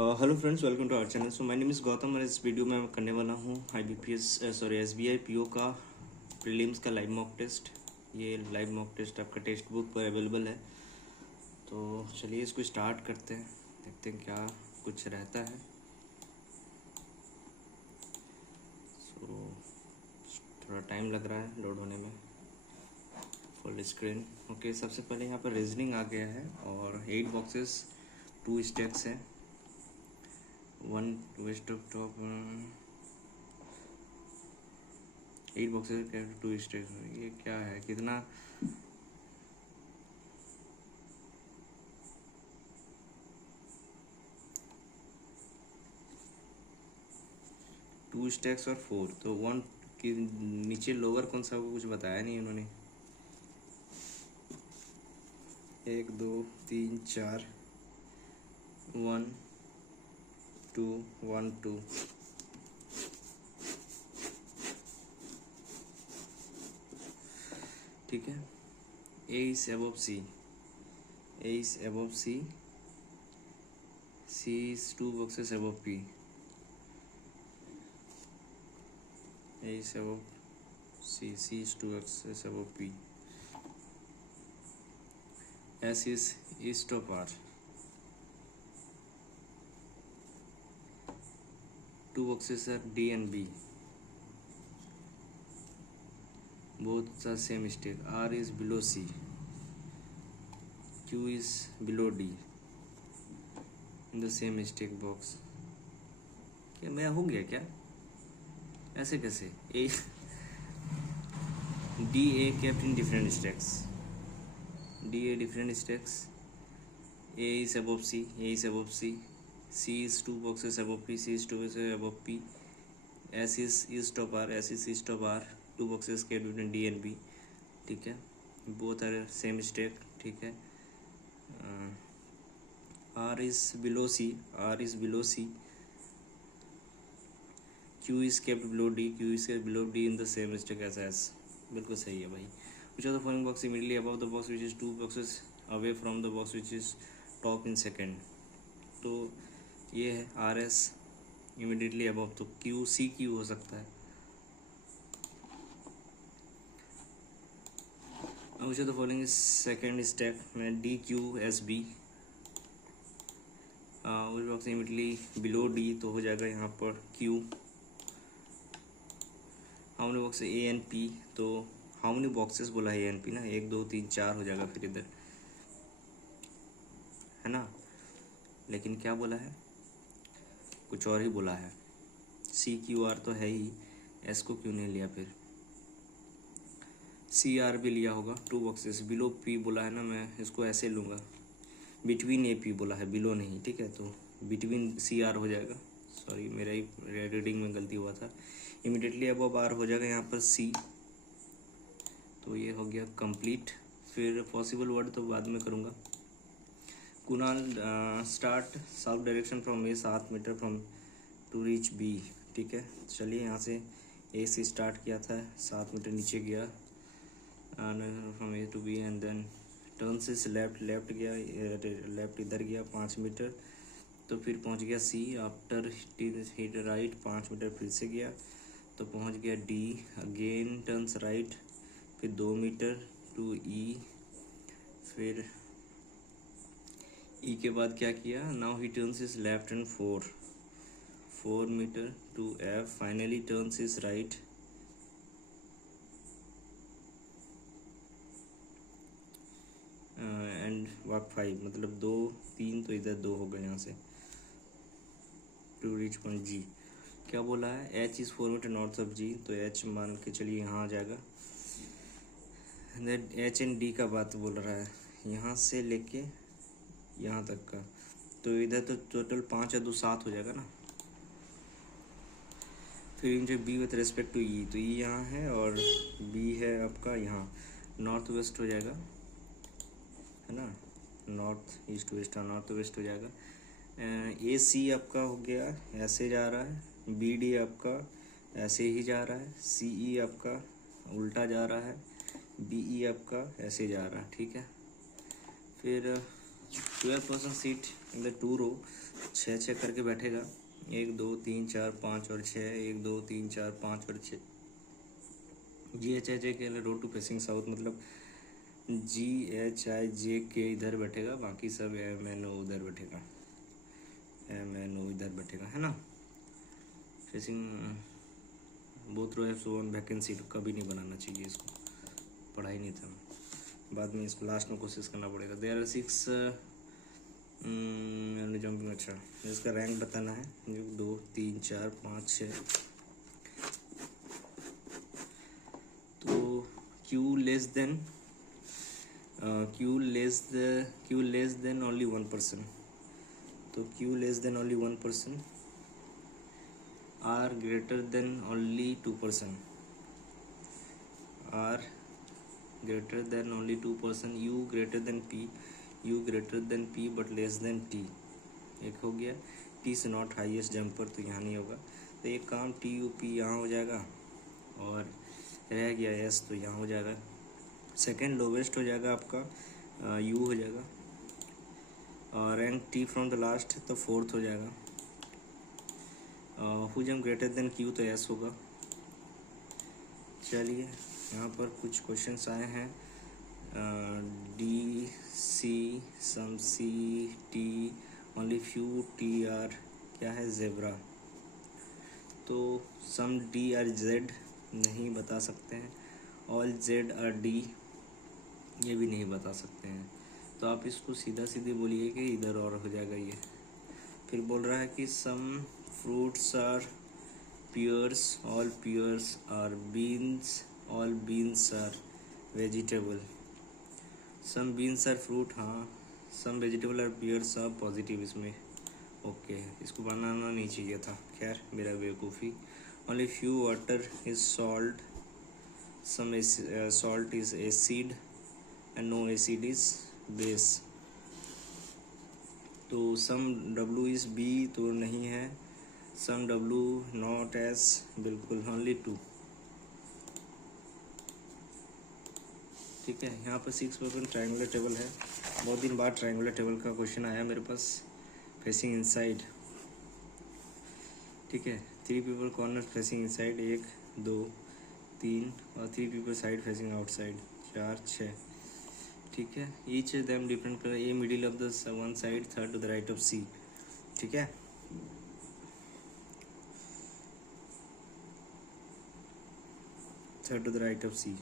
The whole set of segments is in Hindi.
Hello friends, welcome to our channel. So my name is Gautam और इस वीडियो में मैं करने वाला हूँ SBI PO का प्रीलिम्स का लाइव मॉक टेस्ट। ये लाइव मॉक टेस्ट आपका टेक्स्ट बुक पर अवेलेबल है। तो चलिए इसको स्टार्ट करते हैं, देखते हैं क्या कुछ रहता है। सो थोड़ा टाइम लग रहा है लोड होने में। Full screen okay. सबसे पहले यहाँ पर रीजनिंग आ गया है और 8 बॉक्सेस 2 स्टैक्स है। 1 west of top 8 boxes 2 stacks. ये क्या है, कितना? टू स्टैक्स और 4, तो 1 के नीचे लोअर कौन सा होगा कुछ बताया नहीं उन्होंने। 1 2 3 4 1 2 1 2। ठीक है। A is above C, A is above C, C is 2 boxes above P, A is above C, C is 2 boxes above P, S is east of R, 2 boxes are D and B, both are same stack. R is below C, Q is below D in the same stack box. क्या मैं हो गया क्या? ऐसे कैसे? A D A kept in different stacks. D A different stacks. A is above C, A is above C, C is 2 boxes above P, C is 2 boxes above P, S is east of R, S is east of R, 2 boxes kept between D and B. ठीक है, both are same stack. ठीक है। R is below C, R is below C, Q is kept below D, Q is kept below D in the same stack as S. बिल्कुल सही है भाई। Which of the following box immediately above the box which is 2 boxes away from the box which is top in second? तो ये है RS इमीडिएटली अबव, तो QCQ हो सकता है। which of the following is second step में DQSB, which box immediately below D, तो हो जाएगा यहाँ पर Q। How many box A and P, तो हाउ मेनी बॉक्सेस बोला है A and P ना, 1 2 3 4 हो जाएगा फिर इधर, है ना। लेकिन क्या बोला है, कुछ और ही बोला है। CQR तो है ही, S को क्यों नहीं लिया फिर? CR भी लिया होगा। 2 बॉक्सेस बिलो P बोला है ना, मैं इसको ऐसे लूँगा। बिटवीन AP बोला है, बिलो नहीं। ठीक है, तो बिटवीन CR हो जाएगा। सॉरी, मेरा ही रीडिंग में गलती हुआ था। इमीडिएटली अबव R हो जाएगा यहाँ पर C, तो ये हो गया कंप्लीट। फिर पॉसिबल वर्ड तो बाद में करूँगा। Kunal start south direction from A 7 metre from to reach B। ठीक है, चलिए यहाँ से A से स्टार्ट किया था, 7 मीटर नीचे गया from A to B and then turn से लेफ्ट गया, लेफ्ट इधर गया 5 मीटर, तो फिर पहुँच गया C। After hit right 5 metre फिर से गया, तो पहुँच गया D। अगेन टर्न्स राइट, फिर 2 मीटर टू E, फिर E के बाद क्या किया, now he turns is left and 4 metre to F, finally turns is right and walk 5, मतलब 2 3, तो इधर 2 हो गए यहाँ से टू रीच पॉइंट G। क्या बोला है, H is 4 metre north of G, तो H मान के चलिए यहाँ आ जाएगा। H एंड D का बात बोल रहा है, यहाँ से लेके यहाँ तक का, तो इधर तो टोटल 5 या 2 7 हो जाएगा ना। फिर इनसे B with respect to E, तो E यहाँ है और B है आपका यहाँ नॉर्थ वेस्ट हो जाएगा, है ना। North east west, north west हो जाएगा। AC आपका हो गया ऐसे जा रहा है, BD आपका ऐसे ही जा रहा है, CE आपका उल्टा जा रहा है, BE आपका ऐसे जा रहा है। ठीक है, फिर 12% सीट इन द 2 रो, छः छः करके बैठेगा, 1 2 3 4 5 और 6, 1 2 3 4 5 और 6। GHIJ के रो टू फेसिंग साउथ, मतलब GHIJK इधर बैठेगा, बाकी सब MNO उधर बैठेगा, MNO इधर बैठेगा, है ना। Facing both row have one vacancy, कभी नहीं बनाना चाहिए इसको, पढ़ा ही नहीं था, बाद में इसको लास्ट में कोशिश करना पड़ेगा। There are 6 jumping. अच्छा, इसका रैंक बताना है, 2 3 4 5 6। तो Q लेस देन ओनली 1%, तो Q less than only 1%, R greater than only 2%, R greater than only 2%, U greater than P, U greater than P but less than T, एक हो गया। T से नॉट हाईएस्ट जंपर, तो यहाँ नहीं होगा, तो एक काम TUP यहाँ हो जाएगा, और रह गया S, तो यहाँ हो जाएगा। सेकेंड लोवेस्ट हो जाएगा आपका U हो जाएगा, और rank T from the last, तो 4th हो जाएगा। हु जम ग्रेटर देन Q, तो S होगा। चलिए, यहाँ पर कुछ क्वेश्चंस आए हैं, D C सम C T only few T R, क्या है जेब्रा, तो सम D R Z नहीं बता सकते हैं, ऑल Z R D ये भी नहीं बता सकते हैं, तो आप इसको सीधा सीधे बोलिए कि इधर और हो जाएगा ये। फिर बोल रहा है कि some fruits are pears, all pears are beans, all beans are vegetable, some beans are fruit, हाँ, some vegetable are pears, are positive इसमें, ओके, इसको बनाना नहीं चाहिए था, खैर मेरा बेवकूफ़ी। only few water is salt, some salt is acid and no acid is base, तो some W is B तो नहीं है, सम W नॉट एस, बिल्कुल ओनली 2, ठीक है। यहाँ पर 6% ट्रायंगुलर टेबल है, बहुत दिन बाद ट्रायंगुलर टेबल का क्वेश्चन आया मेरे पास, फेसिंग इनसाइड, ठीक है। 3 पीपल कॉर्नर फेसिंग इनसाइड, 1 2 3, और 3 पीपल साइड फेसिंग आउटसाइड, 4 6, ठीक है। Each them different colour, a middle of the one side, third to the right of C, ठीक है। Third to the right of C,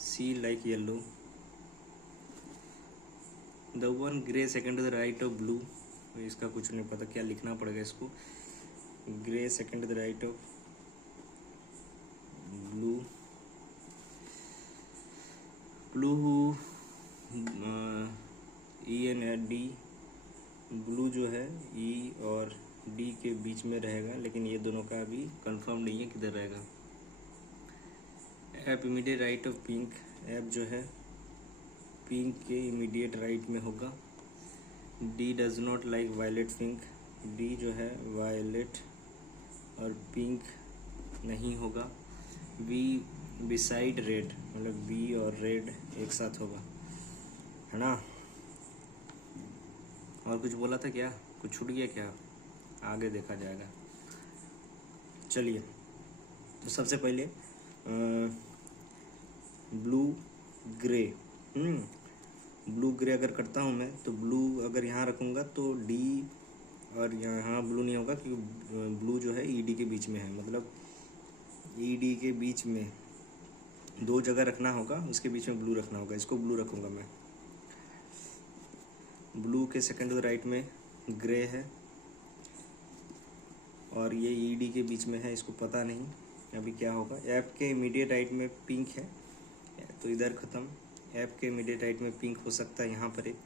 C like yellow, the one gray second to the right of blue, इसका कुछ नहीं पता, क्या लिखना पड़ेगा इसको, grey second to the right of blue, blue E&D, blue जो है E और D के बीच में रहेगा, लेकिन ये दोनों का अभी कंफर्म नहीं है किधर रहेगा। F immediate right of pink, F जो है पिंक के इमीडिएट राइट में होगा। D does not like violet pink, D जो है वायलेट और पिंक नहीं होगा। बी बिसाइड रेड, मतलब बी और रेड एक साथ होगा, है ना। और कुछ बोला था क्या, कुछ छूट गया क्या, आगे देखा जाएगा। चलिए, तो सबसे पहले ब्लू ग्रे, ब्लू ग्रे अगर करता हूँ मैं, तो ब्लू अगर यहाँ रखूँगा तो डी और यहाँ ब्लू नहीं होगा, क्योंकि ब्लू जो है ईडी के बीच में है, मतलब ईडी के बीच में 2 जगह रखना होगा, उसके बीच में ब्लू रखना होगा, इसको ब्लू रखूँगा मैं। ब्लू के सेकंड टू द राइट में ग्रे है, और ये ईडी के बीच में है, इसको पता नहीं अभी क्या होगा। एफ के इमीडिएट राइट में पिंक है, तो इधर ख़त्म। एफ के इमीडिएट राइट में पिंक हो सकता है, यहाँ पर एक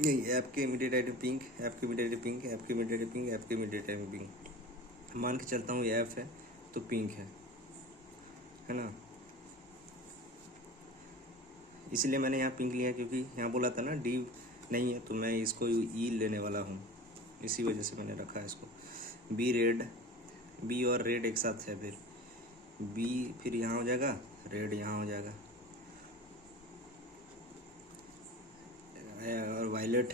नहीं, एफ के इमीडिएट राइट में पिंक, एफ के इमीडिएट में पिंक, एफ के इमीडिएट में पिंक, एफ के इमीडिएट राइट में पिंक। मान के चलता हूँ ये एफ है तो पिंक है ना, इसलिए मैंने यहाँ पिंक लिया, क्योंकि यहाँ बोला था ना डी नहीं है, तो मैं इसको ई लेने वाला हूँ, इसी वजह से मैंने रखा है इसको। बी रेड, बी और रेड एक साथ है, फिर बी फिर यहाँ हो जाएगा, रेड यहाँ हो जाएगा, और वायलेट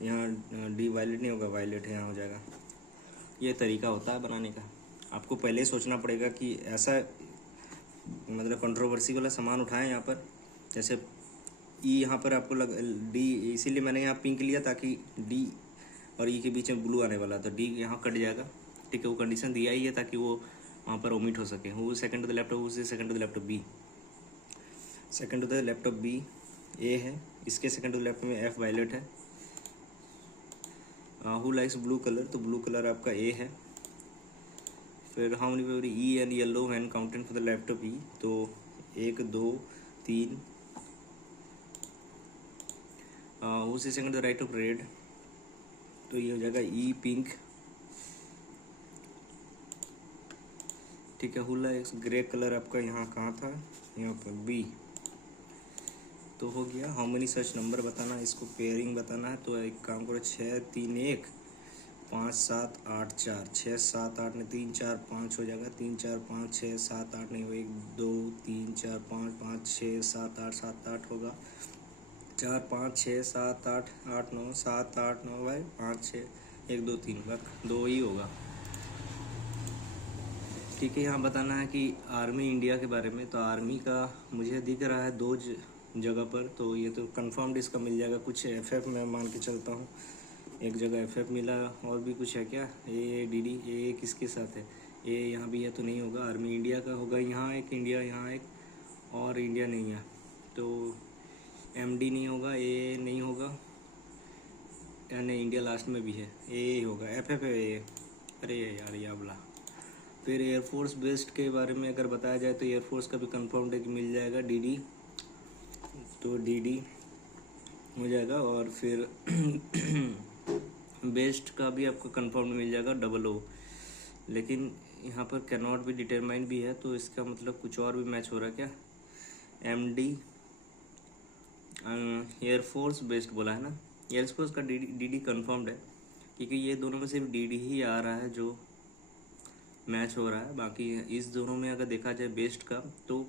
यहाँ डी वायलेट नहीं होगा, वायलेट है, यहाँ हो जाएगा। ये तरीका होता है बनाने का। आपको पहले ही सोचना पड़ेगा कि ऐसा मतलब कंट्रोवर्सी वाला सामान उठाएं यहाँ पर। जैसे ई यहाँ पर आपको लग डी, इसीलिए मैंने यहाँ पिंक लिया ताकि डी और ई के बीच में ब्लू आने वाला, तो डी यहाँ कट जाएगा। ठीक है, वो कंडीशन दिया ही है ताकि वो वहाँ पर ओमिट हो सके। Who second to the left of second to the left of B, second to the left of B A है, इसके सेकंड टू द लेफ्ट में एफ वायलेट है। हु लाइक्स ब्लू कलर, तो ब्लू कलर आपका ए है। फिर how many paper E and yellow when counted for the left of E, तो 1 2 3। उसी second the right of red, तो ये हो जाएगा ई पिंक। ठीक है, हु लाइक्स ग्रे कलर आपका यहाँ कहाँ था, यहाँ पर बी, तो हो गया। हाउ मेनी सच नंबर बताना, इसको पेयरिंग बताना है। तो एक काम करो, 6 3 1 5 7 8 4, 6 7 8 नहीं 3 4 5 हो जाएगा। 3 4 5 6 7 8 नहीं हो, 1 2 3 4 5 5 6 7 8 7 8 होगा। 4 5 6 7 8 8 9 7 8 9 भाई 5 6 1 2 3 का 2 ही होगा। ठीक है, यहाँ बताना है कि आर्मी इंडिया के बारे में। तो आर्मी का मुझे दिख रहा है 2 जगह पर, तो ये तो कंफर्म्ड इसका मिल जाएगा। कुछ एफएफ मैं मान के चलता हूँ, एक जगह एफएफ मिला। और भी कुछ है क्या, ए डी डी, ए किसके साथ है, ए यहाँ भी है तो नहीं होगा। आर्मी इंडिया का होगा, यहाँ एक इंडिया, यहाँ एक और इंडिया नहीं है, तो एमडी नहीं होगा, ए नहीं होगा, नहीं इंडिया लास्ट में भी है, ए होगा, एफएफ है ए। अरे यार ये बोला। फिर एयरफोर्स बेस्ड के बारे में अगर बताया जाए तो एयरफोर्स का भी कंफर्म्ड है कि मिल जाएगा डीडी, तो डीडी हो जाएगा। और फिर बेस्ड का भी आपको कंफर्म मिल जाएगा 00, लेकिन यहाँ पर कैन नॉट बी डिटरमाइन भी है, तो इसका मतलब कुछ और भी मैच हो रहा है क्या। एमडी एयरफोर्स बेस्ड बोला है ना, एयरफोर्स का डीडी कंफर्म्ड है, क्योंकि ये दोनों में सिर्फ डीडी ही आ रहा है जो मैच हो रहा है। बाकी इस दोनों में अगर देखा जाए बेस्ड का, तो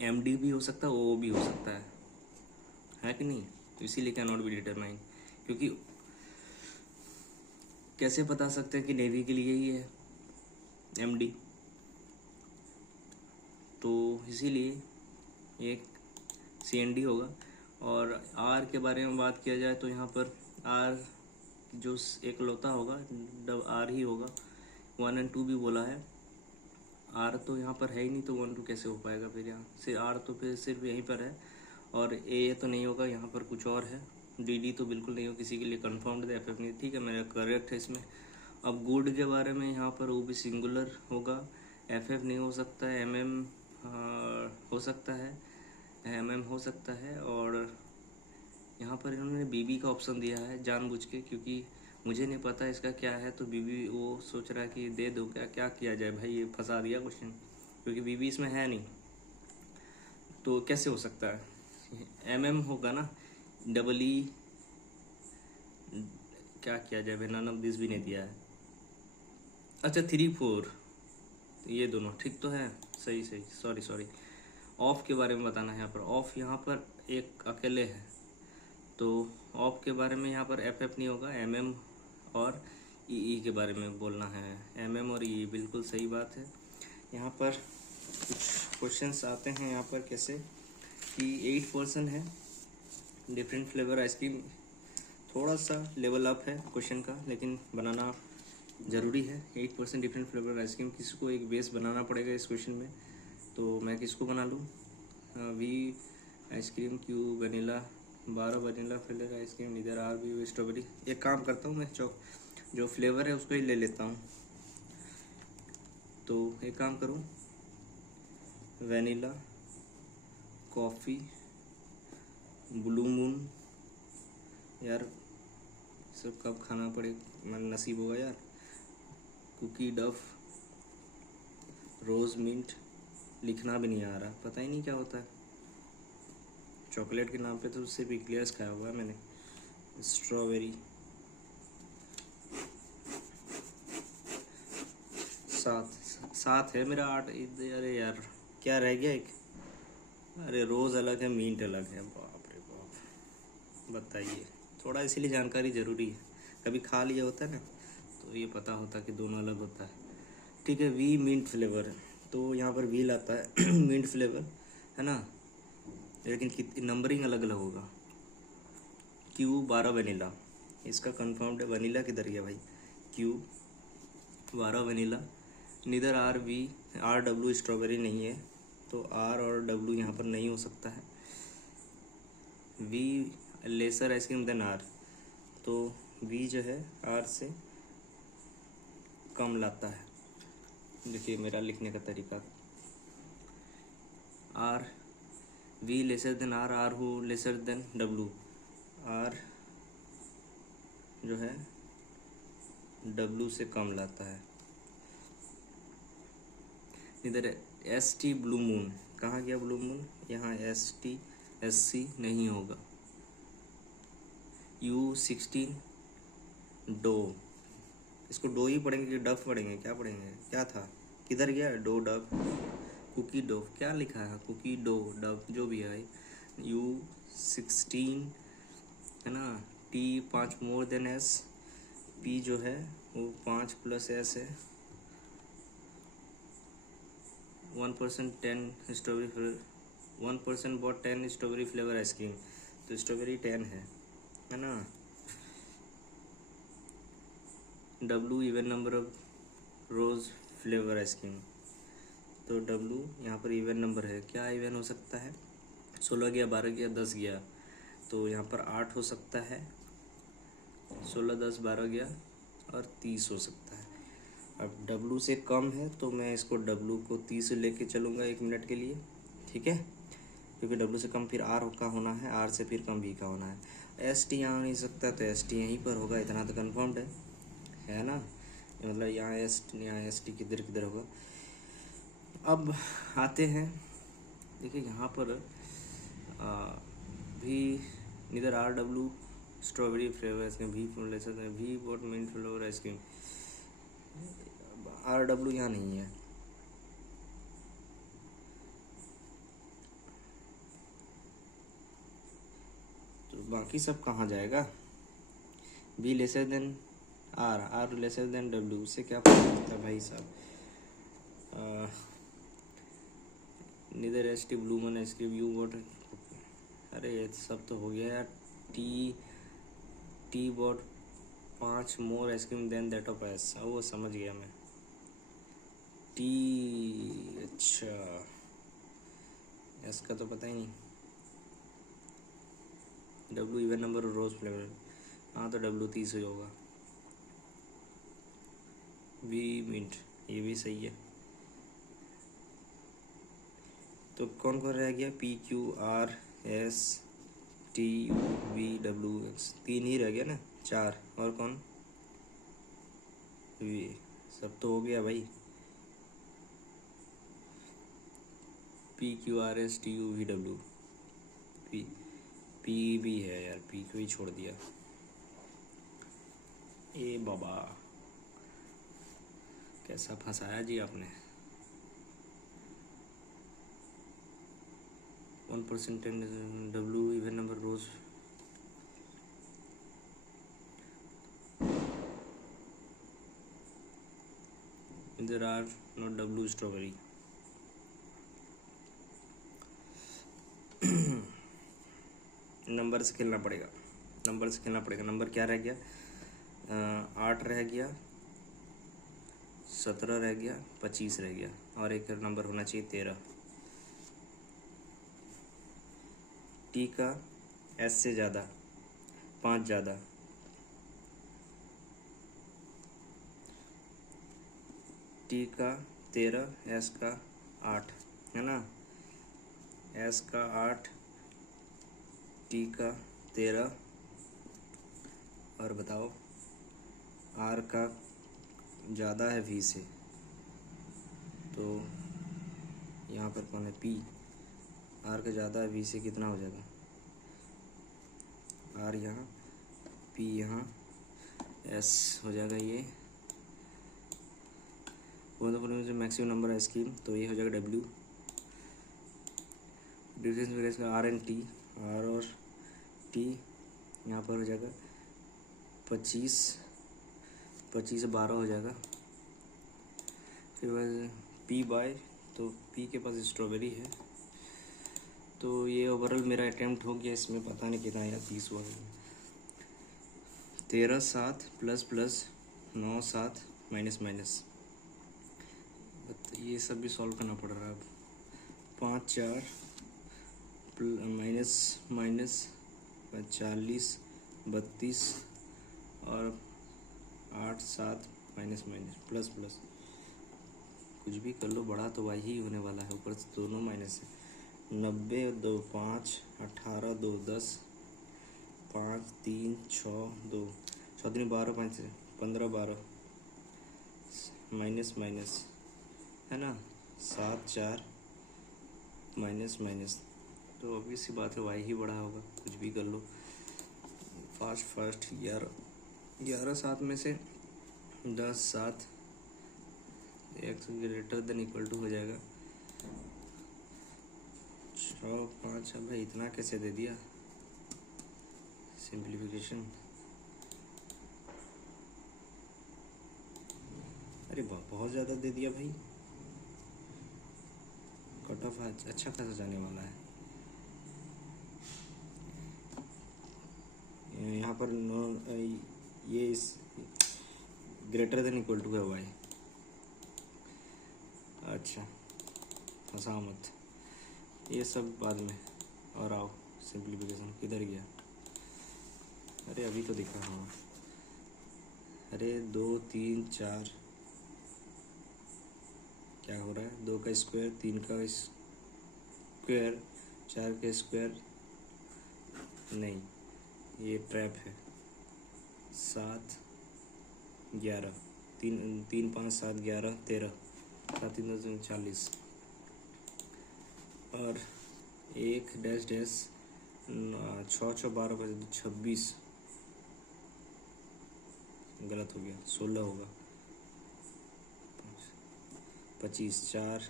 एमडी भी हो सकता है, ओ भी हो सकता है कि नहीं। तो इसीलिए कैन नॉट बी डिटरमाइन, क्योंकि कैसे बता सकते हैं कि नेवी के लिए ही है एमडी, तो इसीलिए एक सीएनडी होगा। और आर के बारे में बात किया जाए तो यहाँ पर आर जो एक लौता होगा आर ही होगा। 1 और 2 भी बोला है, आर तो यहाँ पर है ही नहीं, तो 1 2 कैसे हो पाएगा फिर। यहाँ से आर तो फिर सिर्फ यहीं पर है, और ए तो नहीं होगा, यहाँ पर कुछ और है। डी तो बिल्कुल नहीं हो किसी के लिए, कंफर्म्ड है। एफ नहीं, ठीक है मेरा करेक्ट है इसमें। अब गुड के बारे में यहाँ पर वो भी सिंगुलर होगा, एफ नहीं हो सकता है, एम हो सकता है, एम हो सकता है। और यहाँ पर इन्होंने बीबी का ऑप्शन दिया है जानबूझ के, क्योंकि मुझे नहीं पता इसका क्या है, तो बीबी वो सोच रहा है कि दे दो, क्या किया जाए भाई, ये फंसा दिया क्वेश्चन, क्योंकि बीबी इसमें है नहीं, तो कैसे हो सकता है। एम होगा ना, डबल ई, क्या किया जाए भाई, नन ऑफ दिस भी नहीं दिया है। अच्छा 3 4, ये दोनों ठीक तो है, सही, सॉरी। ऑफ के बारे में बताना है यहाँ पर। ऑफ यहाँ पर एक अकेले है, तो ऑफ के बारे में यहाँ पर एफ नहीं होगा, एम और ई के बारे में बोलना है। एम और ई, बिल्कुल सही बात है। यहाँ पर कुछ क्वेश्चंस आते हैं यहाँ पर कैसे कि 8% है डिफरेंट फ्लेवर आइसक्रीम, थोड़ा सा लेवल अप है क्वेश्चन का, लेकिन बनाना ज़रूरी है। 8% डिफरेंट फ्लेवर आइसक्रीम, किसी को एक बेस बनाना पड़ेगा इस क्वेश्चन में, तो मैं किसको बना लूँ। V ice cream, Q vanilla, 12 vanilla flavour ice cream, इधर आर भी स्ट्रॉबेरी। एक काम करता हूँ मैं, जो फ्लेवर है उसको ही ले लेता हूँ। तो एक काम करूँ, वनीला, कॉफ़ी, ब्लू मून, यार सब कब खाना पड़ेगा, मन नसीब होगा यार। कुकी डफ, रोज़ मिंट, लिखना भी नहीं आ रहा, पता ही नहीं क्या होता है। चॉकलेट के नाम पे तो सिर्फ इक्लेयर्स खाया हुआ है मैंने। स्ट्रॉबेरी, 7 है मेरा, 8। अरे यार क्या रह गया एक, अरे रोज़ अलग है, मिंट अलग है, बाप रे बाप। बताइए, थोड़ा इसीलिए जानकारी ज़रूरी है, कभी खा लिया होता है ना तो ये पता होता कि दोनों अलग होता है। ठीक है, वी मिंट फ्लेवर है, तो यहाँ पर वी लाता है मिंट फ्लेवर है ना, लेकिन कितनी नंबरिंग अलग अलग होगा। क्यू 12 वनीला, इसका कंफर्म्ड है, वनीला किधर गया भाई, Q 12 vanilla. Neither R W strawberry नहीं है, तो आर और डब्ल्यू यहाँ पर नहीं हो सकता है। V lesser ice cream than R, तो वी जो है आर से कम लाता है। देखिए मेरा लिखने का तरीका, R V lesser than R, R हो लेसर देन डब्ल्यू, आर जो है डब्ल्यू से कम लाता है। इधर एस टी ब्लू मून, कहाँ गया ब्लू मून, यहाँ एस टी एस सी नहीं होगा। U16 डो, इसको डो ही पढ़ेंगे कि डफ पढ़ेंगे, क्या पढ़ेंगे, क्या था, किधर गया डो डफ, कुकी डो, क्या लिखा है, कुकी डो डफ जो भी है। U16 है ना, T 5 more than S, P जो है वो 5 प्लस S है। 1% 10 strawberry flavour, 1% bought 10 strawberry flavour ice cream, तो स्ट्रॉबेरी 10 है ना। W even number of rose flavour ice cream, तो W यहाँ पर इवन नंबर है, क्या इवन हो सकता है, 16 गया, 12 गया, 10 गया, तो यहाँ पर 8 हो सकता है, 16 10 12 गया और 30 हो सकता है। अब W से कम है तो मैं इसको W को 30 लेके चलूँगा 1 मिनट के लिए, ठीक है, क्योंकि W से कम फिर R का होना है, R से फिर कम V का होना है। ST यहाँ नहीं सकता, तो ST यहीं पर होगा, इतना तो कन्फर्म्ड है ना, मतलब यहाँ एस टी किधर किधर होगा। अब आते हैं, देखिए यहाँ पर भी neither R W strawberry flavour ice cream, V ले सकते हैं, V what mint flavour ice cream, R W यहाँ नहीं है। तो बाकी सब कहाँ जाएगा, B lesser than R, R lesser than W, उससे क्या फर्क पड़ता है भाई साहब। Neither S T blue man ice cream, you what, अरे ये सब तो हो गया यार। T bought 5 more ice cream than that of S, वो समझ गया मैं, टी, अच्छा एस का तो पता ही नहीं। W even number rose flavour, हाँ तो डब्ल्यू 30 ही होगा। वी मिंट, ये भी सही है। तो कौन कौन रह गया, P Q R S T U V W x, 3 ही रह गया ना, 4, और कौन, वी, सब तो हो गया भाई। P Q R S T U V W, P भी है यार, पी को ही छोड़ दिया, ए बाबा कैसा फंसाया जी आपने। 1% डब्ल्यू इवन नंबर रोज, इधर R not W strawberry. Number से खेलना पड़ेगा, नंबर से खेलना पड़ेगा। नंबर क्या रह गया, 8 रह गया, 17 रह गया, 25 रह गया, और एक नंबर होना चाहिए 13। टी का एस से ज़्यादा, 5 ज़्यादा, टी का 13, एस का 8 है ना, एस का 8, टी का 13, और बताओ आर का ज़्यादा है वी से, तो यहाँ पर कौन है, पी, आर का ज़्यादा है वी से, कितना हो जाएगा, आर यहाँ, पी यहाँ, एस हो जाएगा ये, वो तो मैक्सिमम नंबर है स्कीम, तो ये हो जाएगा डब्ल्यू। डिफरेंस का आर एंड टी, आर और टी यहाँ पर हो जाएगा 25, 25 से 12 हो जाएगा। फिर बाद पी बाय, तो पी के पास स्ट्रॉबेरी है, तो ये ओवरऑल मेरा अटैम्प्ट हो गया। इसमें पता नहीं कितना आया, 30 हुआ। 13 7 प्लस प्लस 9 7 माइनस माइनस, ये सब भी सॉल्व करना पड़ रहा है अब। 5 4 माइनस माइनस 40 32 और 8 7 माइनस माइनस प्लस प्लस, कुछ भी कर लो, बड़ा तो वाई ही होने वाला है, ऊपर से दोनों माइनस है। 90 2 5 18 2 10 5 3 6 2 6 3 12 5 15 12 माइनस माइनस है ना, 7 4 माइनस माइनस, तो obvious सी बात है वाई ही बड़ा होगा, कुछ भी कर लो। फास्ट 11 7 में से 10 7 X greater than equal to हो जाएगा 6 5। भाई इतना कैसे दे दिया, सिंप्लीफिकेशन, अरे बहुत ज़्यादा दे दिया भाई। कट ऑफ अच्छा खासा जाने वाला है। यहाँ पर ये इस ग्रेटर देन इक्वल टू है वाई। अच्छा फंसा मत, ये सब बाद में। और आओ सिंप्लीफिकेशन किधर गया, अरे अभी तो दिखा। हाँ अरे 2 3 4 क्या हो रहा है, 2 का स्क्वायर 3 का स्क्वायर 4 का स्क्वायर, नहीं ये ट्रैप है। 7 11 3 5 7 11 13 7 3 40 और 1 डैश डैश 6 6 12 26, गलत हो गया, 16 होगा। 25 4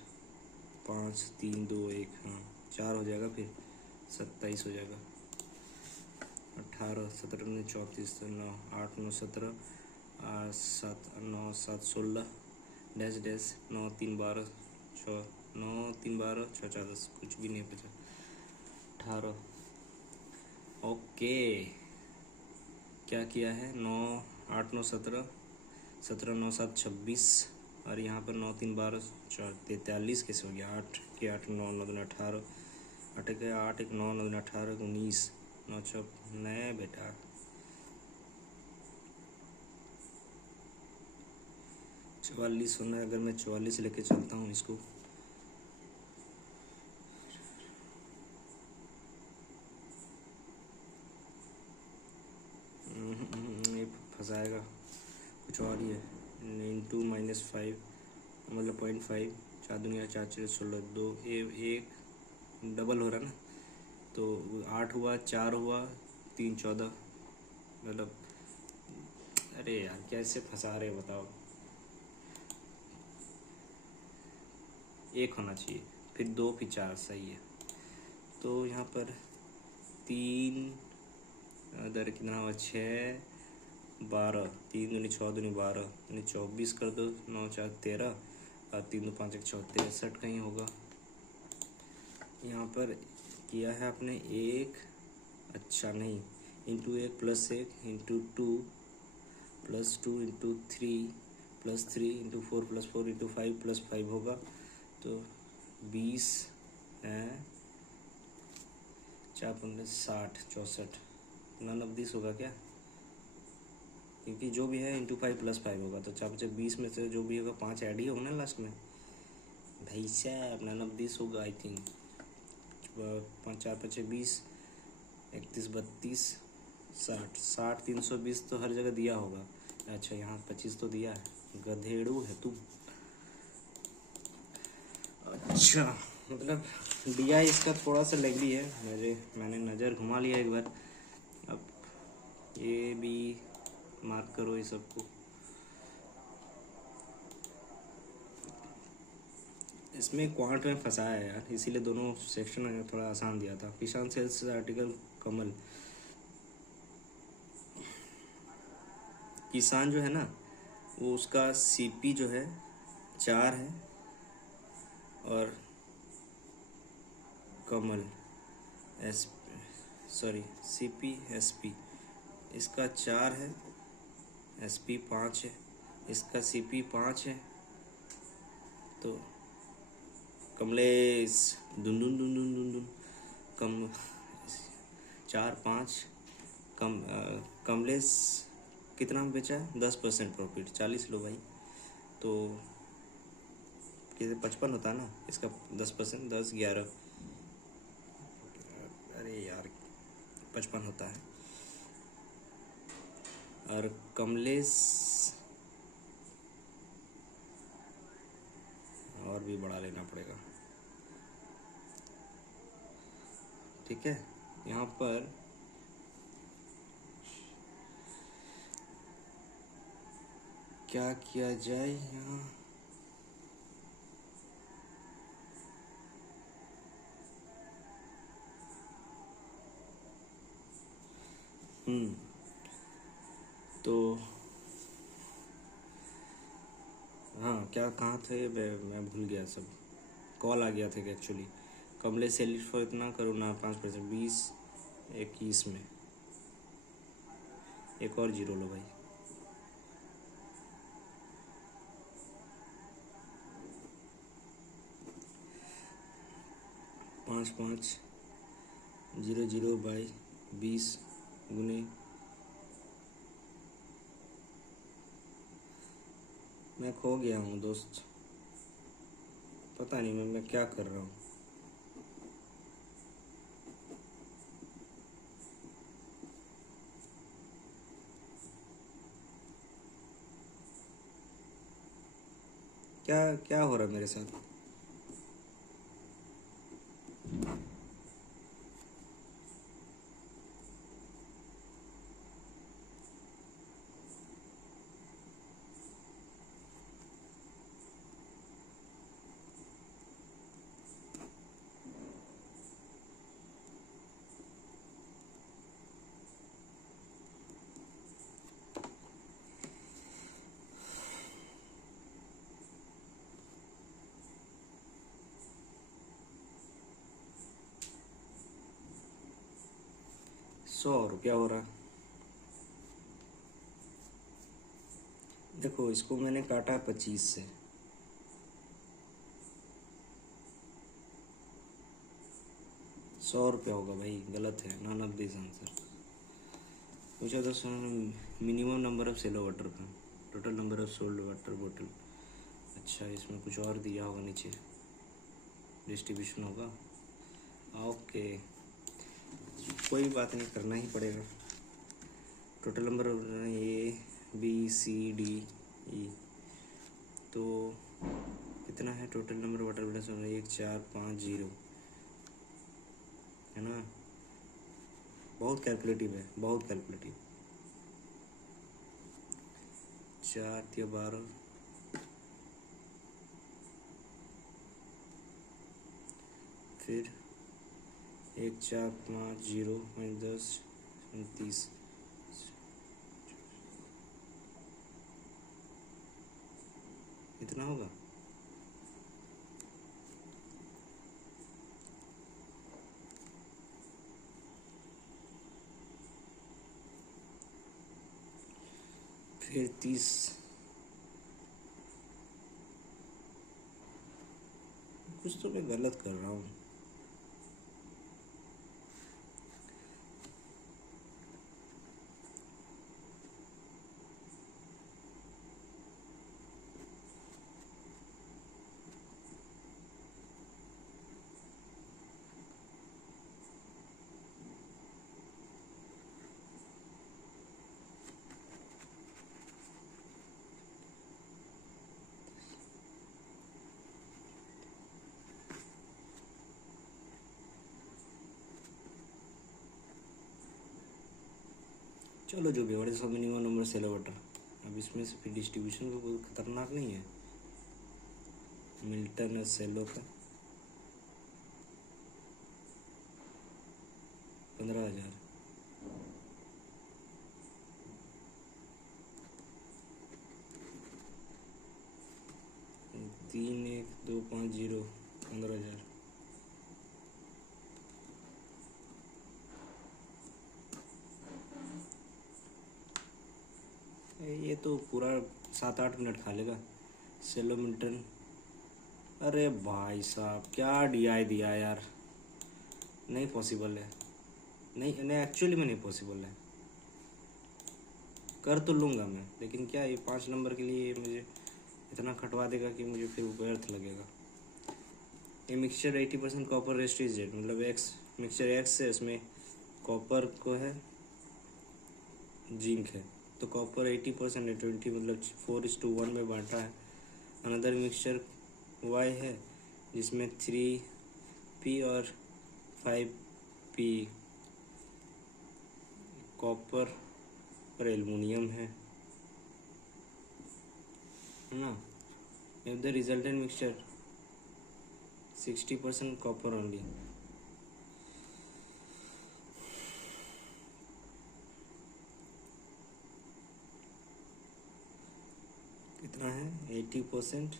5 3 2 1, हाँ 4 हो जाएगा, फिर 27 हो जाएगा। 18 17 19 34 9 8 9 17 7 9 7 16 डैश डैश 9 3 12 6 9 3 12 6 4 10, कुछ भी नहीं बचा। 18 ओके, क्या किया है, 9 8 9 17 17 9 7 26 और यहाँ पर 9 3 12 43 कैसे हो गया। 8 के 8 9 9 2 18 8 के 8 1 9 9 18 19 9 6 नए बेटा 44 होना है। अगर मैं 44 लेके चलता हूँ इसको, ये फंसाएगा, कुछ और ही है। इंटू -5 मतलब 0.5, 4 दुनिया 4 4 16 2 1 डबल हो रहा ना, तो 8 हुआ 4 हुआ 3 14, मतलब अरे यार कैसे फंसा रहे बताओ। 1 होना चाहिए, फिर 2 फिर 4, सही है। तो यहाँ पर 3 इधर कितना हुआ 6 12 3 दूनी 6 दूनी 12 यानी 24 कर दो, 9 4 13 और 3 2 5 1 6 63 कहीं होगा। यहाँ पर किया है आपने 1, अच्छा नहीं, into 1 plus 1 into 2 plus 2 into 3 plus 3 into 4 plus 4 into 5 plus 5 होगा, तो 20 है 4 15 60 64, नन ऑफ दिस होगा क्या, क्योंकि जो भी है इंटू 5 प्लस 5 होगा, तो 4 5 20 में से जो भी होगा 5 ऐड ही होगा ना लास्ट में भाई साहब, नन ऑफ दिस होगा आई थिंक। 5 4 5 20 31 32 60 60 320 तो हर जगह दिया होगा। अच्छा यहाँ 25 तो दिया है, गधेड़ू है तू। अच्छा मतलब दिया इसका थोड़ा सा लेगली है, मैंने नज़र घुमा लिया एक बार। अब ये भी मार्क करो ये सबको। इसमें क्वांट में फंसाया है यार, इसीलिए दोनों सेक्शन में थोड़ा आसान दिया था। किसान सेल्स आर्टिकल कमल किसान जो है ना, वो उसका सीपी जो है 4 है, और कमल एस सॉरी सीपी एसपी इसका 4 है, एसपी 5 है, इसका सीपी 5 है। तो कमलेश दुन दुन दुन दुन दुन दुन कम 4 5 कमलेश कितना में बेचा है? 10% प्रॉफिट, 40 लो भाई। तो कितने 55 होता है ना, इसका 10%, 10 11, अरे यार 55 होता है। और कमलेश और भी बढ़ा लेना पड़ेगा, ठीक है। यहाँ पर क्या किया जाए यहाँ, तो हाँ क्या कहाँ थे, मैं भूल गया सब, कॉल आ गया था कि एक्चुअली कमलेश सेल फॉर इतना करो ना 5%, 20 21 में एक और जीरो लो भाई। 5 5 0 0/20 गुने, मैं खो गया हूँ दोस्त, पता नहीं मैं क्या कर रहा हूँ। क्या क्या हो रहा है मेरे साथ? ₹100 हो रहा है। देखो इसको मैंने काटा 25 से, ₹100 होगा भाई, गलत है, नॉन ऑफ दिस आंसर। पूछा तो मिनिमम नंबर ऑफ सेलो वाटर का, total number of sold water बोतल। अच्छा इसमें कुछ और दिया होगा नीचे, डिस्ट्रीब्यूशन होगा, ओके कोई बात नहीं, करना ही पड़ेगा। Total number A B C D E, तो कितना है टोटल नंबर वाटर बैलेंस? 1 4 5 0 है ना, बहुत कैलकुलेटिव है, बहुत कैलकुलेटिव। 4 या 12, फिर 1 4 5 0 10 29, इतना होगा। फिर 30, कुछ तो मैं गलत कर रहा हूँ। चलो जो भी बड़े सब मिनिमम नंबर सेलो वाटर, अब इसमें से फिर डिस्ट्रीब्यूशन का कोई खतरनाक नहीं है। मिल्टन सेलो का 15,000, 31250 15,000। ये तो पूरा 7-8 मिनट खा लेगा। सेलो मिल्टन, अरे भाई साहब क्या DI दिया यार, नहीं पॉसिबल है। नहीं नहीं, एक्चुअली में नहीं पॉसिबल है। कर तो लूँगा मैं, लेकिन क्या ये 5 नंबर के लिए मुझे इतना खटवा देगा कि मुझे फिर व्यर्थ लगेगा। ये mixture 80% copper rest is Z, मतलब एक्स मिक्सचर एक्स है, उसमें कॉपर को है, जिंक है, तो कॉपर 80% है, 20 मतलब 4:1 में बांटा है। अनदर मिक्सचर वाई है जिसमें 3p और 5p कॉपर और एल्युमिनियम है ना। If the resultant mixture 60% copper only. कितना है 80%?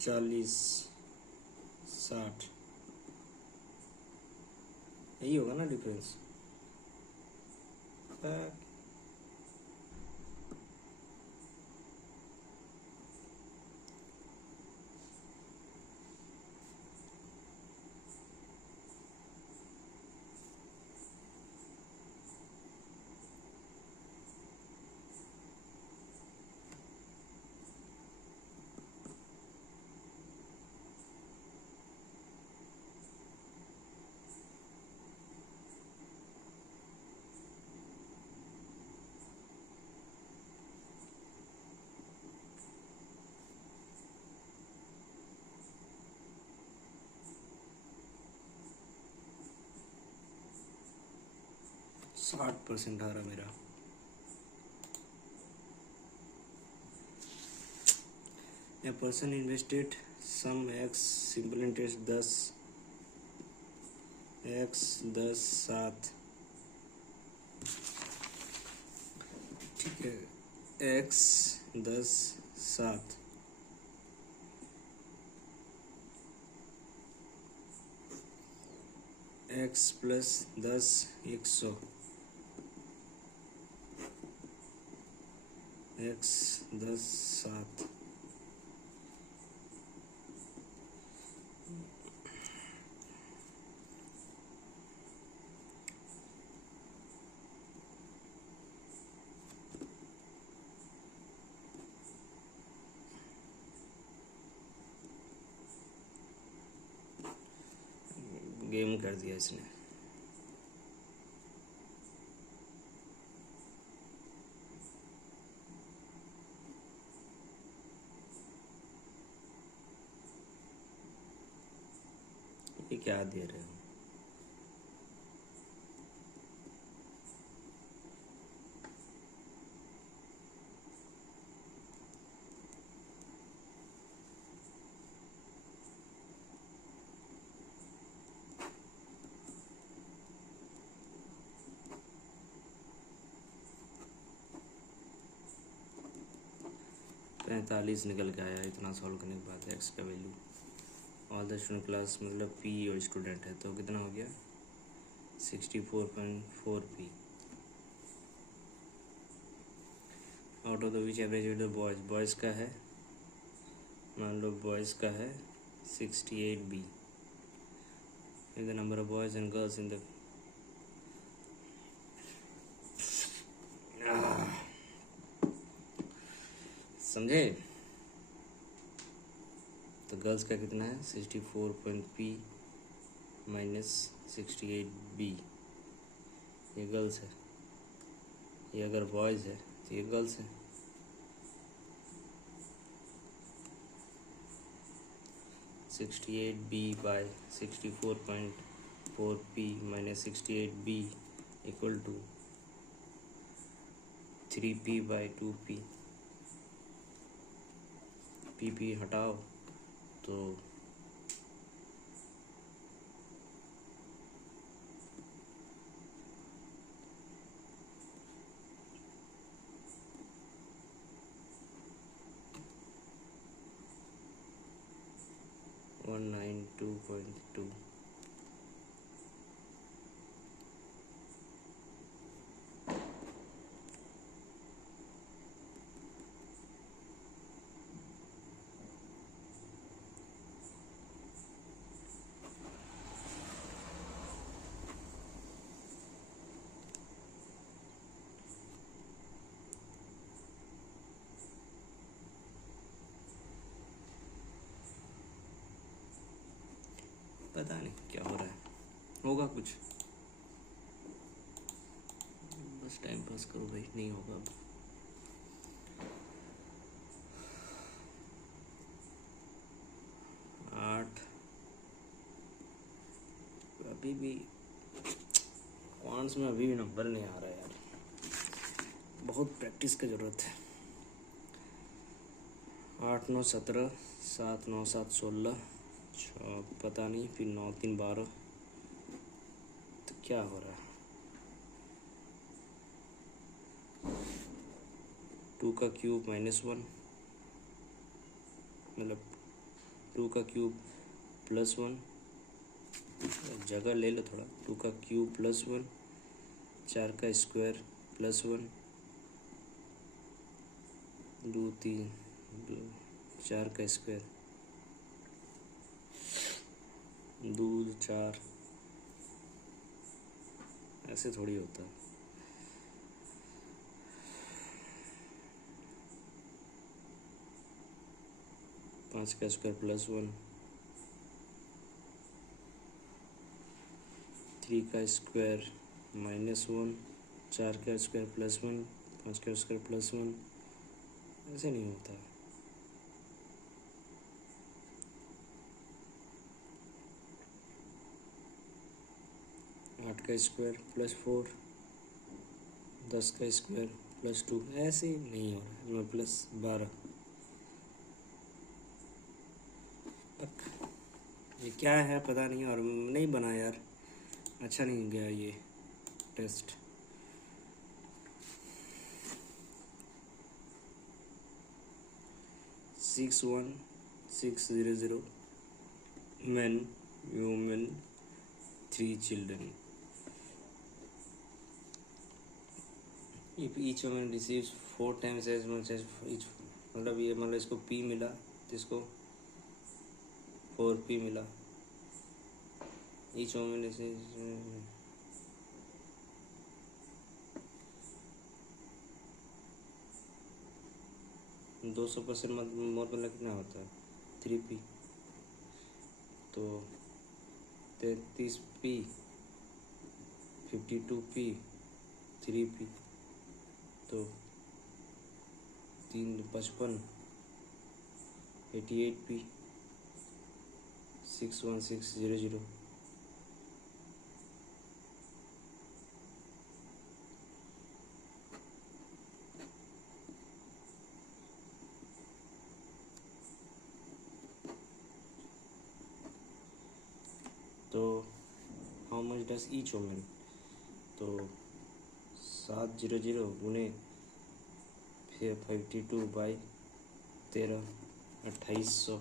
चालीस 60 यही होगा ना डिफरेंस। हाँ, 60% आ रहा मेरा। A person invested some x, simple interest 10 x 10 7, ठीक है, x 10 7 x plus 10 100 x 10 7। Game कर दिया इसने। ये क्या दे रहे हो? पैंतालीस निकल के आया इतना सॉल्व करने के बाद। एक्स का value all the student class मतलब पी और स्टूडेंट है, तो कितना हो गया 64.4p। Out of the which average with the boys, boys का है, मान लो बॉयज़ का है 68b। The number of boys and girls in the, समझे? तो गर्ल्स का कितना है 64.p माइनस 68b, ये गर्ल्स है। ये अगर बॉयज़ है तो ये गर्ल्स है। Sixty eight B by 64.4p minus 68b equal to 3p/2p, p हटाओ तो 192.2। पता नहीं क्या हो रहा है, होगा कुछ, बस टाइम पास करो भाई, नहीं होगा अब। आठ, अभी भी क्वांट्स में अभी भी नंबर नहीं आ रहा है यार, बहुत प्रैक्टिस की ज़रूरत है। 8 9 17, 7 9 7 16, पता नहीं, फिर 9 3 12, तो क्या हो रहा है। 2 का क्यूब -1, मतलब 2 का क्यूब +1, जगह ले लो थोड़ा। 2 का क्यूब +1, 4 का स्क्वायर +1, 2 3 4 का स्क्वायर, 2 4, ऐसे थोड़ी होता है। 5 का स्क्वायर +1, 3 का स्क्वायर -1, 4 का स्क्वायर +1, 5 का स्क्वायर +1, ऐसे नहीं होता। 8 का स्क्वायर +4, 10 का स्क्वायर +2, ऐसे नहीं हो रहा है। +12, ये क्या है पता नहीं, और नहीं बना यार, अच्छा नहीं गया ये test. Six 1 6 0 0, men, women, 3 children. If each woman receives 4 times as much as each, मतलब ये मतलब इसको P मिला तो इसको 4p मिला। each woman receives 200% मोर मतलब कितना होता है 3p, तो 33p, 52p, 3p, तो 3 55, 88p, 61600। तो how much does each women, तो 700 गुने फिर 52/13, 2800।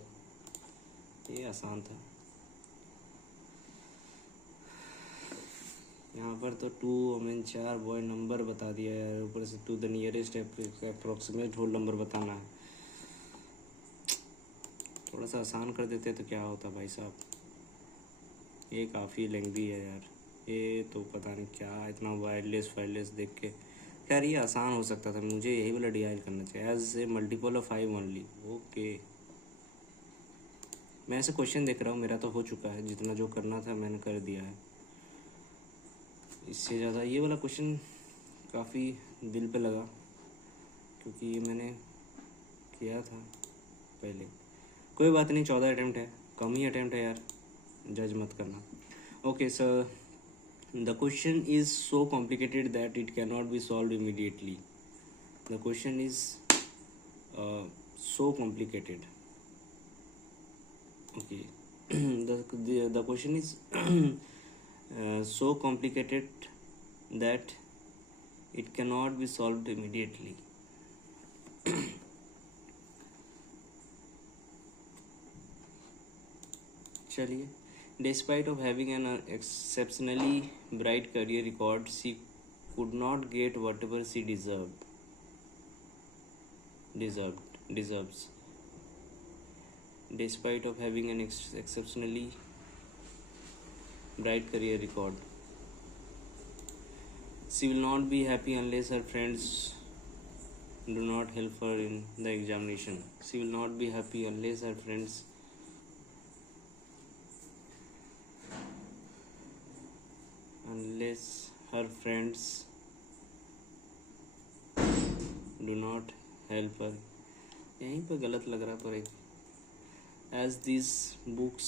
ये आसान था। यहाँ पर तो 2 वुमेन 4 बॉय नंबर बता दिया है, ऊपर से to the nearest approximate whole number बताना है। थोड़ा सा आसान कर देते तो क्या होता भाई साहब, ये काफ़ी लेंथी है यार, ये तो पता नहीं क्या इतना वायरलेस देख के। खैर ये आसान हो सकता था, मुझे यही वाला डिवाइड करना चाहिए as a multiple of 5 only. Okay, मैं ऐसे क्वेश्चन देख रहा हूँ, मेरा तो हो चुका है, जितना जो करना था मैंने कर दिया है। इससे ज़्यादा ये वाला क्वेश्चन काफ़ी दिल पे लगा, क्योंकि ये मैंने किया था पहले। कोई बात नहीं, 14 अटैम्प्ट है, कम ही अटैम्प्ट है यार, जज मत करना। Okay sir, the question is so complicated that it can not be solve immediately. The question is so complicated. Okay. The question is so complicated that it cannot be solved immediately. चलिए, despite of having an exceptionally bright career record, she could not get whatever she deserves. Despite of having an exceptionally bright career record, she will not be happy unless her friends do not help her in the examination. She will not be happy unless her friends do not help her. यहीं पर गलत लग रहा पर एक as these books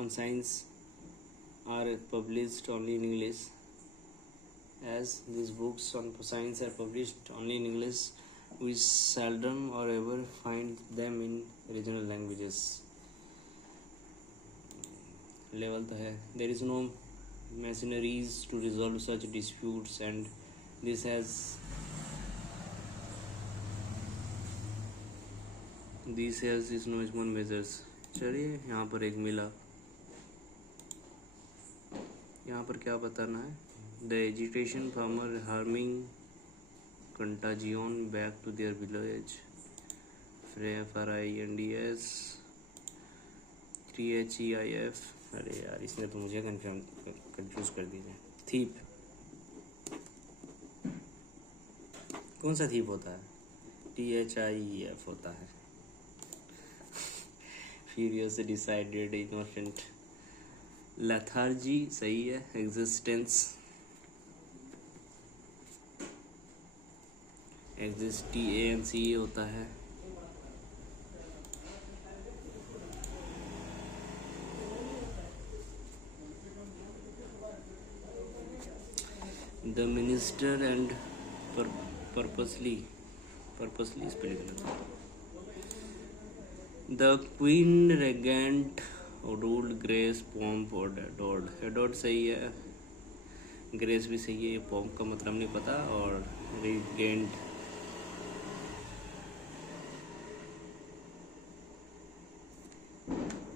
on science are published only in English, we seldom or ever find them in regional languages. Level तो है. There is no machineries to resolve such disputes, and this has is no human measures. चलिए, यहाँ पर एक मिला. यहाँ पर क्या बताना है? The agitation farmer harming contagion back to their village. FRINDS 3HEIF. अरे यार, इसने तो मुझे कंफ्यूज कर दिया. थीप. कौन सा थीप होता है? THIEF होता है. Furious decided innocent. Lethargy सही है. Existence TANCE होता है. The minister and purposely spelling गलत है. The Queen Regent ruled Grace Pomp adored. Adored सही है. Grace भी सही है. Pomp का मतलब नहीं पता. और Regent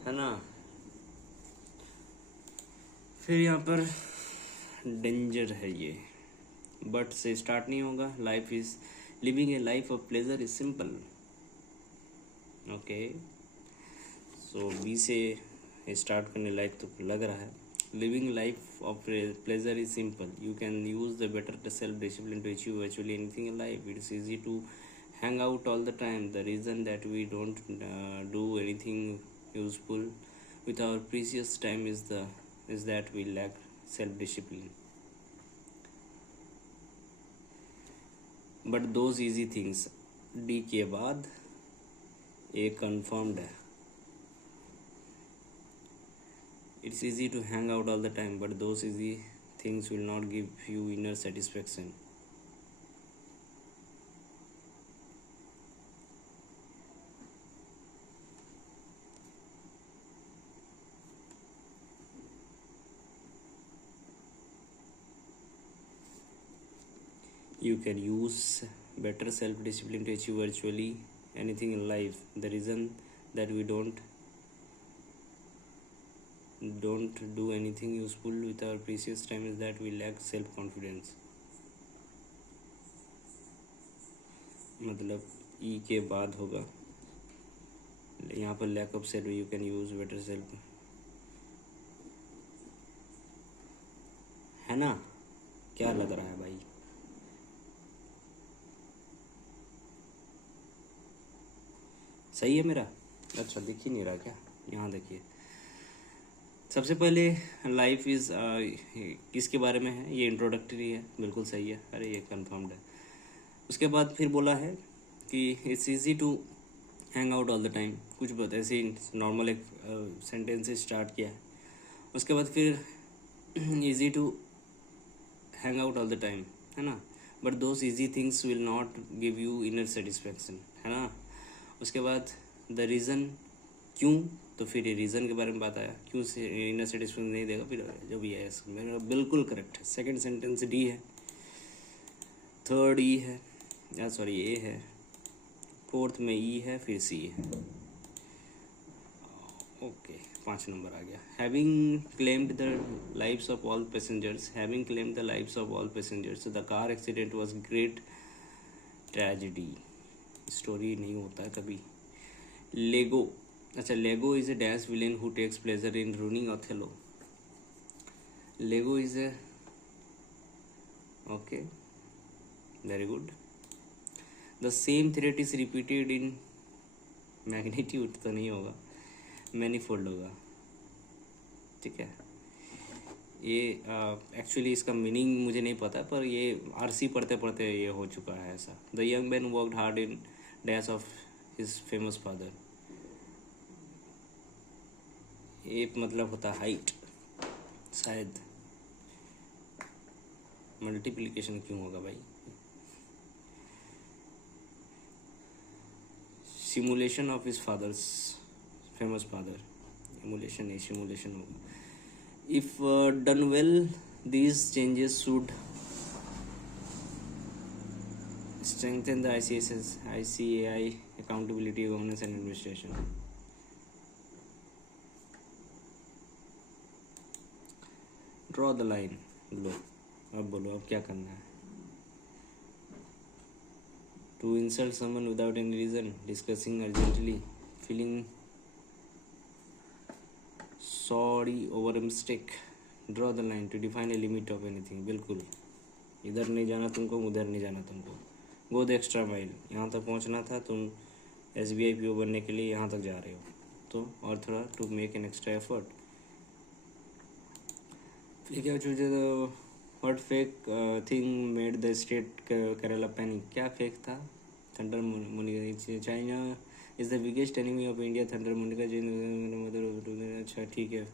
है ना. फिर यहाँ पर डेंजर है ये. बट से स्टार्ट नहीं होगा. Life is living a life of pleasure is simple. Okay, so B से स्टार्ट करने लायक तो लग रहा है. Living life of pleasure is simple. You can use the better self discipline to achieve actually anything in life. It's easy to hang out all the time. The reason that we don't do anything useful with our precious time is that we lack self discipline. But those easy things, D के बाद A confirmed है. It's easy to hang out all the time, but those easy things will not give you inner satisfaction. You can use better self-discipline to achieve virtually anything in life. The reason that we don't do anything useful with our precious time is that we lack self-confidence. मतलब E के बाद होगा. यहाँ पर lack of self. You can use better self. है ना? क्या लग रहा है भाई? सही है मेरा? अच्छा, दिख ही नहीं रहा क्या? यहाँ देखिए. सबसे पहले लाइफ इज़ किसके बारे में है? ये इंट्रोडक्टरी है. बिल्कुल सही है. अरे ये कंफर्म्ड है. उसके बाद फिर बोला है कि it's easy to hang out all the time. कुछ बहुत ऐसे ही नॉर्मल एक सेंटेंस से स्टार्ट किया है. उसके बाद फिर easy to hang out all the time, है ना. But those easy things will not give you inner satisfaction, है ना। उसके बाद द रीज़न, क्यों, तो फिर ये रीज़न के बारे में बात आया, क्यों से इनर सेटिस्फैक्शन नहीं देगा, फिर जो भी है मेरा बिल्कुल करेक्ट है। सेकंड सेंटेंस डी है, थर्ड ई है, या सॉरी ए है, फोर्थ में ई है, फिर सी है। ओके, 5 नंबर आ गया। Having claimed the lives of all passengers, having claimed the lives of all passengers the car accident was great tragedy. Story नहीं होता है कभी। लेगो, अच्छा, Lego is a dash villain who takes pleasure in running Othello. Lego is a, okay, very good. The same threat is repeated in magnitude, तो नहीं होगा, मैनीफोल्ड होगा, ठीक है। ये एक्चुअली इसका मीनिंग मुझे नहीं पता, पर ये आरसी पढ़ते पढ़ते ये हो चुका है ऐसा। The young man worked hard in dash of his famous father, ये मतलब होता हाइट, शायद मल्टीप्लिकेशन क्यों होगा भाई। Simulation of his father's famous father, emulation नहीं सिमुलेशन होगा। If done well these changes should strengthen the ICAI accountability, governance and administration. Draw the line. लो, अब बोलो, अब क्या करना है। To insult someone without any reason, discussing urgently, feeling sorry over a mistake. Draw the line to define a limit of anything. बिल्कुल, इधर नहीं जाना तुमको, उधर नहीं जाना तुमको। गो द एक्स्ट्रा माइल, यहाँ तक पहुँचना था, तुम SBI PO बनने के लिए यहाँ तक जा रहे हो, तो और थोड़ा to make an extra effort. फिर क्या choose what fake thing made the state Kerala panic, क्या फेक था। थंडर मुनिका, China is the biggest enemy of India, थंडर मुनिका, अच्छा ठीक है।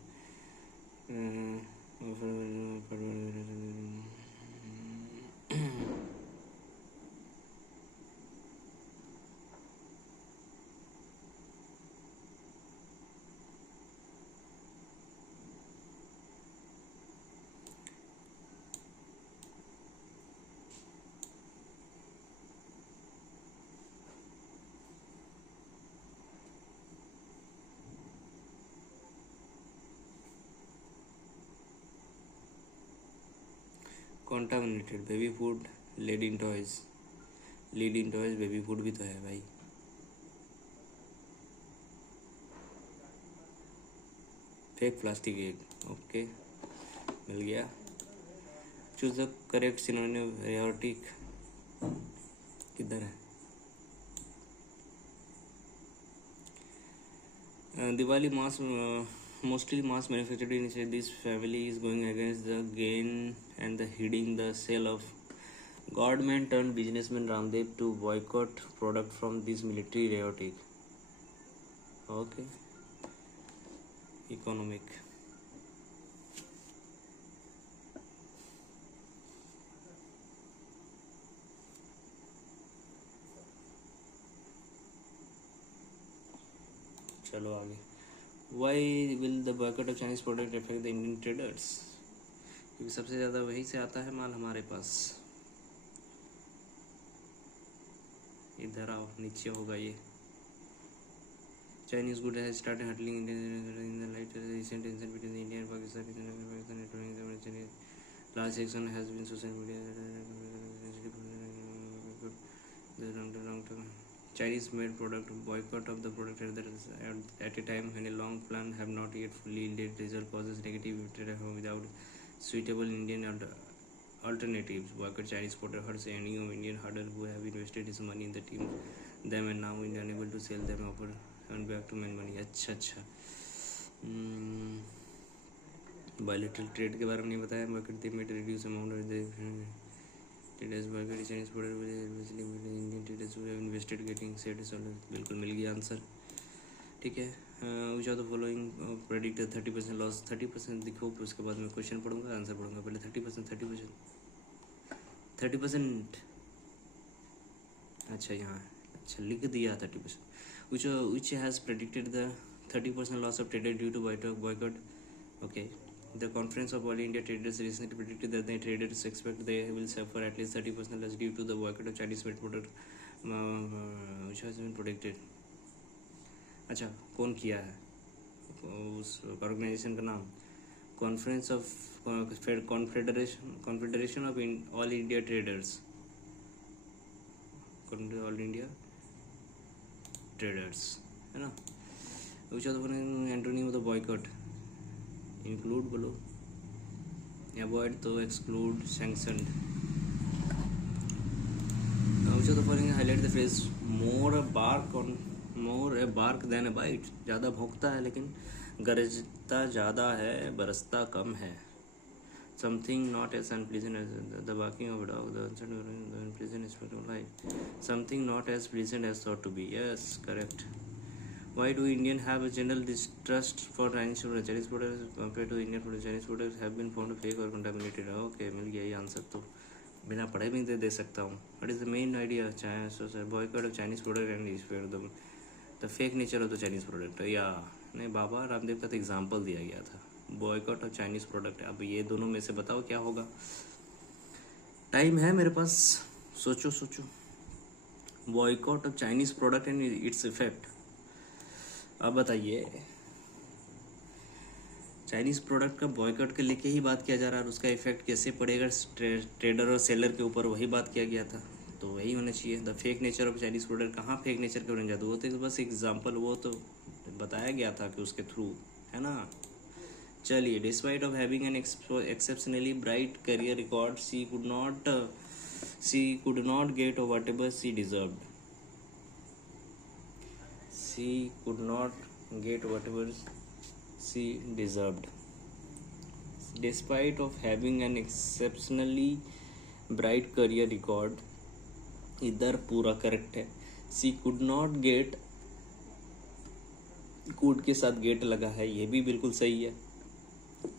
Contaminated baby food, lead in toys, lead in toys baby food भी तो है भाई। फेक प्लास्टिक एग, ओके, मिल गया। Choose the correct synonym erotic, किधर है। दिवाली मास mostly mass manufactured in this family is going against the gain and the heeding the sale of godman turned businessman Ramdev to boycott product from this military rhetoric. Okay, economic. चलो आगे। Why will the boycott of Chinese product affect the Indian traders? क्योंकि सबसे ज़्यादा वहीं से आता है माल हमारे पास। इधर आओ, नीचे होगा ये। Chinese good has started hurtling in the light of the recent tension between India and Pakistan. Large section has been social media. Chinese made product boycott of the product at a time when a long plan have not yet fully yielded result causes negative impact without suitable Indian alternatives. Boycott Chinese product hurts any Indian herder who have invested his money in the team them and now India unable to sell them offer earn back to man money. अच्छा बायलैटरल ट्रेड के बारे में नहीं बताया। boycott they made reduce amount of the traders boycott Chinese product with Indian traders who have invested getting said sold. बिल्कुल मिल गया आंसर, ठीक है। Which of the following predict 30% loss. 30% दिखो, उसके बाद मैं क्वेश्चन पढ़ूंगा, आंसर पढ़ूंगा। पहले 30%। 30%, अच्छा यहाँ, अच्छा लिख दिया 30%, which has predicted the 30% loss of traders due to boycott. Okay, the Conference of All India Traders recently predicted that the traders expect they will suffer at least 30% loss due to the boycott of Chinese made product, which has been predicted. अच्छा, कौन किया है उस ऑर्गेनाइजेशन का नाम? Conference of confederation of all India traders, all India traders, है ना। which of the antonym of the boycott? Include बोलो, अवॉइड तो exclude, sanction. which of the following highlight the phrase more a bark than a bite? ज़्यादा भौंकता है लेकिन गरजता ज़्यादा है, बरसता कम है। Something not as unpleasant as the barking of a dog, the unpleasant aspect of life. Something not as pleasant as thought to be. Yes, correct. Why do Indians have a general distrust for Chinese products? Chinese products compared to Indian products. Chinese products have been found fake or contaminated. Okay, मिल गया ये आंसर, तो बिना पढ़े भी दे सकता हूँ. What is the main idea of China? Boycott of Chinese product and despair the fake nature of the Chinese product. या नहीं, बाबा रामदेव का तो एग्जाम्पल दिया गया था, बॉयकॉट ऑफ चाइनीज प्रोडक्ट। अब ये दोनों में से बताओ क्या होगा। टाइम है मेरे पास, सोचो सोचो। Boycott of Chinese product and its effect. अब बताइए, चाइनीज प्रोडक्ट का बॉयकॉट के लेके ही बात किया जा रहा है और उसका इफेक्ट कैसे पड़ेगा ट्रेडर और सेलर के ऊपर, वही बात किया गया था, तो वही होना चाहिए। The fake nature of Chinese product, कहाँ फेक नेचर के बन जाता, वो तो बस एग्जाम्पल, वो तो बताया गया था कि उसके थ्रू, है ना। चलिए, despite of having an exceptionally bright career record, she could not get what ever she deserved. She could not get whatever she deserved. Despite of having an exceptionally bright career record, इधर पूरा करेक्ट है। She could not get, could के साथ get लगा है, ये भी बिल्कुल सही है।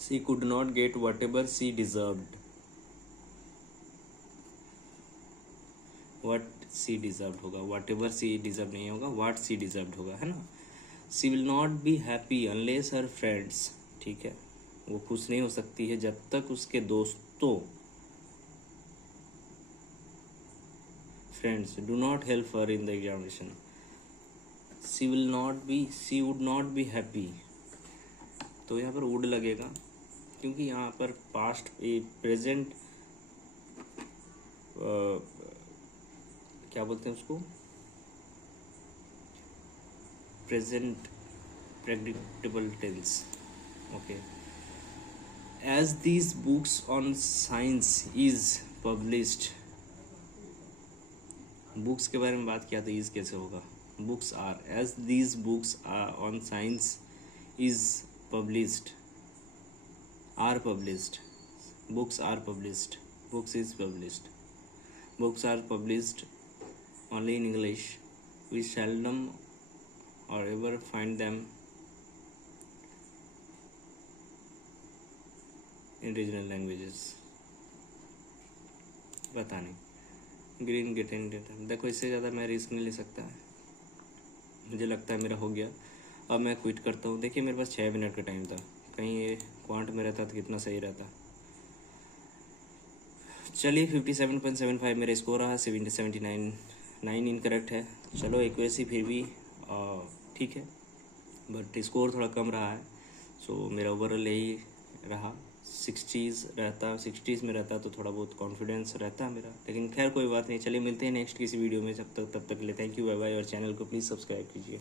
She could not get whatever she deserved. What she deserved होगा, whatever she deserved नहीं होगा, what she deserved होगा, है ना। She will not be happy unless her friends, ठीक है, वो खुश नहीं हो सकती है जब तक उसके दोस्तों, friends do not help her in the examination. She would not be happy, तो यहाँ पर would लगेगा क्योंकि यहाँ पर पास्ट प्रेजेंट क्या बोलते हैं उसको, present predictable tense. Okay, as these books on science is published, books के बारे में बात किया तो इज कैसे होगा, books are, as these books on science is published, are published, books are published, books is published, books are published only in English. We seldom or ever find them in regional languages. पता नहीं, ग्रीन गेटिंग डेटा। देखो, इससे ज़्यादा मैं रिस्क नहीं ले सकता है, मुझे लगता है मेरा हो गया। अब मैं क्विट करता हूँ। देखिए, मेरे पास 6 मिनट का टाइम था, कहीं ये क्वांट में रहता तो कितना सही रहता। चलिए, 57.75 मेरा स्कोर रहा, 79 इनकरेक्ट है। चलो, एक्यूरेसी फिर भी ठीक है, बट स्कोर थोड़ा कम रहा है। सो मेरा ओवरऑल यही रहा, 60s में रहता तो थोड़ा बहुत कॉन्फिडेंस रहता मेरा, लेकिन खैर कोई बात नहीं। चलिए, मिलते हैं नेक्स्ट किसी वीडियो में, तब तक के लिए थैंक यू, बाय बाय। और चैनल को प्लीज़ सब्सक्राइब कीजिए।